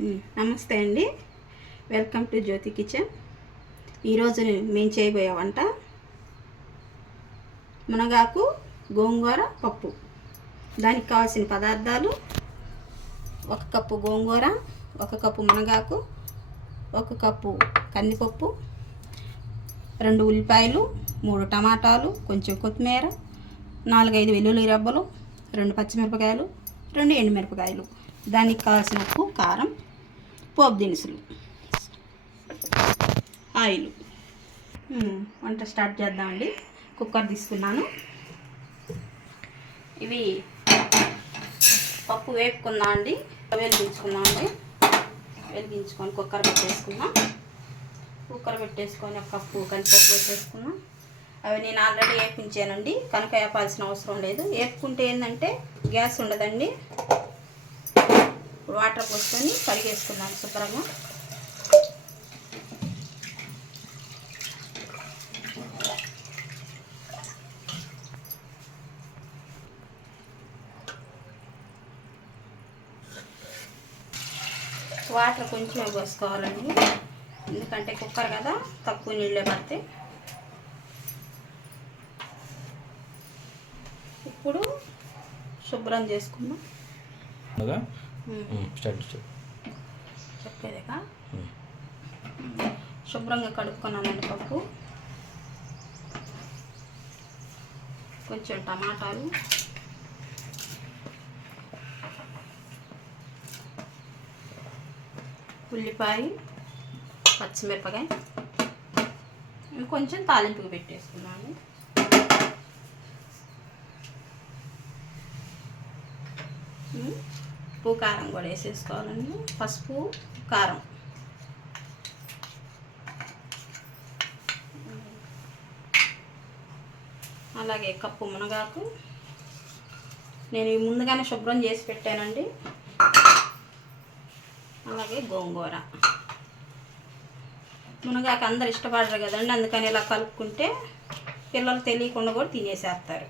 నమస్తే అండి, welcome to Jyothi kitchen. ఈరోజు మేము చేయబోయే వంట మునగాకు గోంగూర పప్పు. దానికి కావాల్సిన పదార్థాలు: 1 కప్పు గోంగూర, 1 కప్పు మునగాకు, 1 కప్పు కందిపప్పు, 2 ఉల్లిపాయలు, 3 టమాటాలు, కొంచెం కొత్తిమీర, 4-5 వెల్లుల్లి రెబ్బలు, 2 పచ్చిమిరపకాయలు, 2 ఎండుమిరపకాయలు. దానికి కావాల్సిన ఉప్పు, కారం, పోపు దినుసులు, ఆయిల్. వంట స్టార్ట్ చేద్దామండి. కుక్కర్ తీసుకున్నాను. ఇవి పప్పు వేపుకుందాం అండి. వెలిగించుకుందామండి. వెలిగించుకొని కుక్కర్ పెట్టేసుకుందాం. కుక్కర్ పెట్టేసుకొని 1 కప్పు కందిపప్పు వేసేసుకుందాం. అవి నేను ఆల్రెడీ వేపించానండి, కనుక వేపాల్సిన అవసరం లేదు. వేపుకుంటే ఏంటంటే గ్యాస్ ఉండదండి. వాటర్ పోసుకొని కడిగేసుకున్నాను శుభ్రంగా. వాటర్ కొంచెమే పోసుకోవాలండి, ఎందుకంటే కుక్కర్ కదా, తక్కువ నీళ్ళే పడతాయి. ఇప్పుడు శుభ్రం చేసుకుందాం. చెప్పేదేగా శుభ్రంగా కడుక్కున్నానండి పప్పు. కొంచెం టమాటాలు, ఉల్లిపాయ, పచ్చిమిరపకాయ, కొంచెం తాలింపుకి పెట్టేసుకున్నాను. ఉప్పు కారం కూడా వేసేసుకోవాలండి. పసుపు, కారం, అలాగే కప్పు మునగాకు. నేను ముందుగానే శుభ్రం చేసి పెట్టానండి. అలాగే గోంగూర. మునగాకు అందరు ఇష్టపడరు కదండి, అందుకని ఇలా కలుపుకుంటే పిల్లలు తెలియకుండా కూడా తినేసేస్తారు.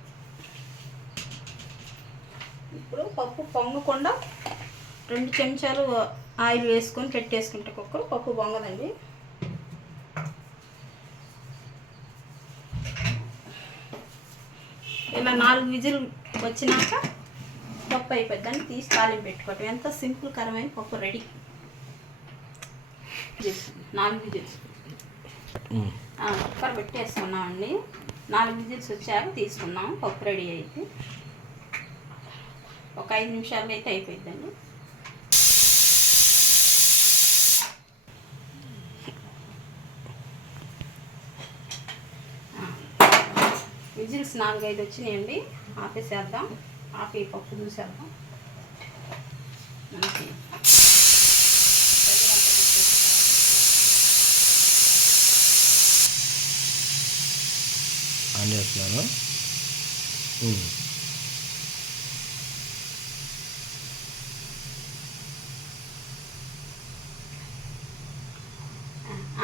ఇప్పుడు పప్పు పొంగకుండా 2 చెంచాలు ఆయిల్ వేసుకొని పెట్టేసుకుంటే కుక్కర్ పప్పు పొంగదండి. ఇలా 4 విజిల్ వచ్చినాక పప్పు అయిపోద్దని తీసి తాలింపు పెట్టుకోవటం. ఎంత సింపుల్ కరమైన పప్పు రెడీ. 4 విజిల్స్ కుక్కర్ పెట్టేసుకున్నామండి. 4 విజిల్స్ వచ్చాక తీసుకున్నాం. పప్పు రెడీ అయితే ఒక 5 నిమిషాల్లో అయితే అయిపోయిందండి. విజిల్స్ 4-5 వచ్చినాయండి. ఆపేసేద్దాం. ఆపి పప్పు చూసేద్దాం. మనకి ఆన్ చేస్తున్నాను.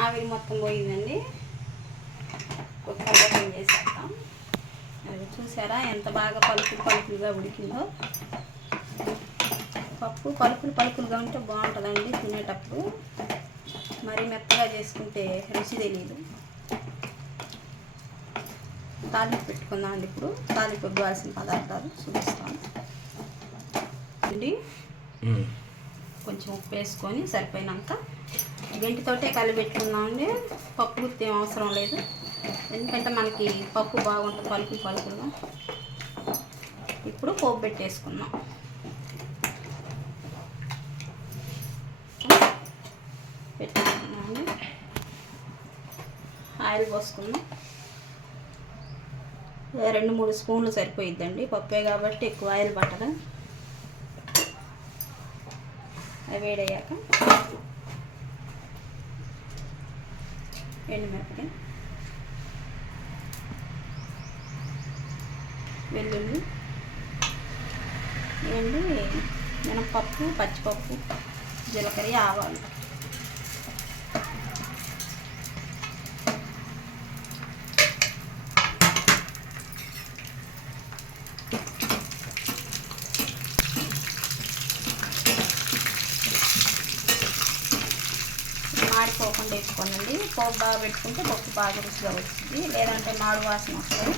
ఆవిరి మొత్తం పోయిందండి. కుక్కర్ ఓపెన్ చేసేద్దాం. అది చూసారా ఎంత బాగా పలుకులుగా ఉడికిందో. పప్పు పలుకులుగా ఉంటే బాగుంటుందండి తినేటప్పుడు. మరీ మెత్తగా చేసుకుంటే రుచి తెలియదు. తాలింపు పెట్టుకుందాం అండి. ఇప్పుడు తాలింపు కావాల్సిన పదార్థాలు చూపిస్తాను అండి. కొంచెం ఉప్పు వేసుకొని సరిపోయినంత గంటితోటే కలిపెట్టుకుందామండి. పప్పు గుత్తి ఏం అవసరం లేదు, ఎందుకంటే మనకి పప్పు బాగుంటుంది పలుకులుగా. ఇప్పుడు పోపు పెట్టేసుకుందాం. పెట్టేసుకున్నామండి. ఆయిల్ పోసుకుందాం. 2-3 స్పూన్లు సరిపోయిద్దండి, పప్పే కాబట్టి ఎక్కువ ఆయిల్ పట్టదు. అవి వేడయ్యాక ఎండుమిరపకాయ, వెల్లుల్లి, మినపప్పు, పచ్చిపప్పు, జీలకర్ర, ఆవాలు. మాడిపోకుండా వేసుకోనండి. పోపు బాగా పెట్టుకుంటే పప్పు బాగా రుచిగా వచ్చింది, లేదంటే మాడు వాసన వస్తుంది.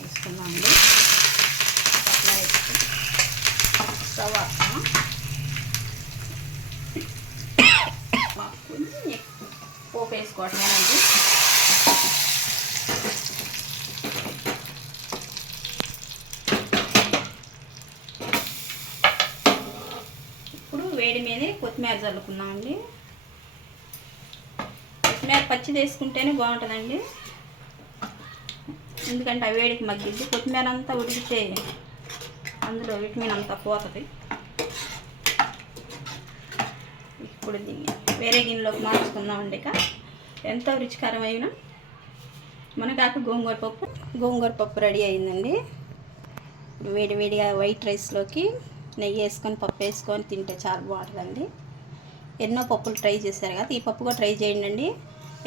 వేసుకున్నామండి. అట్లా స్టవ్ ఆపుకొని పోపు వేసుకోవటమేనండి. ఇప్పుడు వేడి మీదే కొత్తిమీర చల్లుకున్నామండి. కొత్తిమీర పచ్చిది వేసుకుంటేనే బాగుంటుందండి, ఎందుకంటే ఆ వేడికి మగ్గిద్ది. కొత్తిమీర అంతా ఉడికితే అందులో విటమిన్ అంతా పోతుంది. ఇప్పుడు దీన్ని వేరే గిన్నెలోకి మార్చుకుందామండి. ఇక ఎంతో రుచికరమైన మునగాకు గోంగూర పప్పు రెడీ అయిందండి. ఇప్పుడు వేడివేడిగా వైట్ రైస్లోకి నెయ్యి వేసుకొని పప్పు వేసుకొని తింటే చాలా బాగుంటుందండి. ఎన్నో పప్పులు ట్రై చేశారు కదా, ఈ పప్పు కూడా ట్రై చేయండి.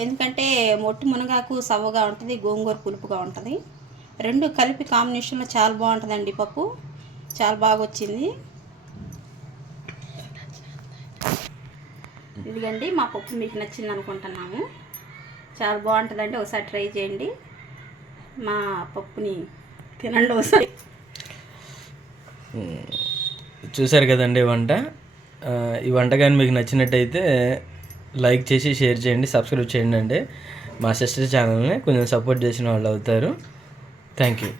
ఎందుకంటే మొట్టు మునగాకు సవ్వగా ఉంటుంది, గోంగూర పులుపుగా ఉంటుంది. రెండు కలిపి కాంబినేషన్లో చాలా బాగుంటుందండి. పప్పు చాలా బాగా వచ్చింది. ఇదిగండి మా పప్పు మీకు నచ్చింది అనుకుంటున్నాము. చాలా బాగుంటుందండి, ఒకసారి ట్రై చేయండి. మా పప్పుని తినండి ఒకసారి. చూసారు కదండి వంట. ఈ వంట కానీ మీకు నచ్చినట్టయితే లైక్ చేసి షేర్ చేయండి, సబ్స్క్రైబ్ చేయండి అండి. మా సిస్టర్ ఛానల్ని కొంచెం సపోర్ట్ చేసిన వాళ్ళు అవుతారు. Thank you.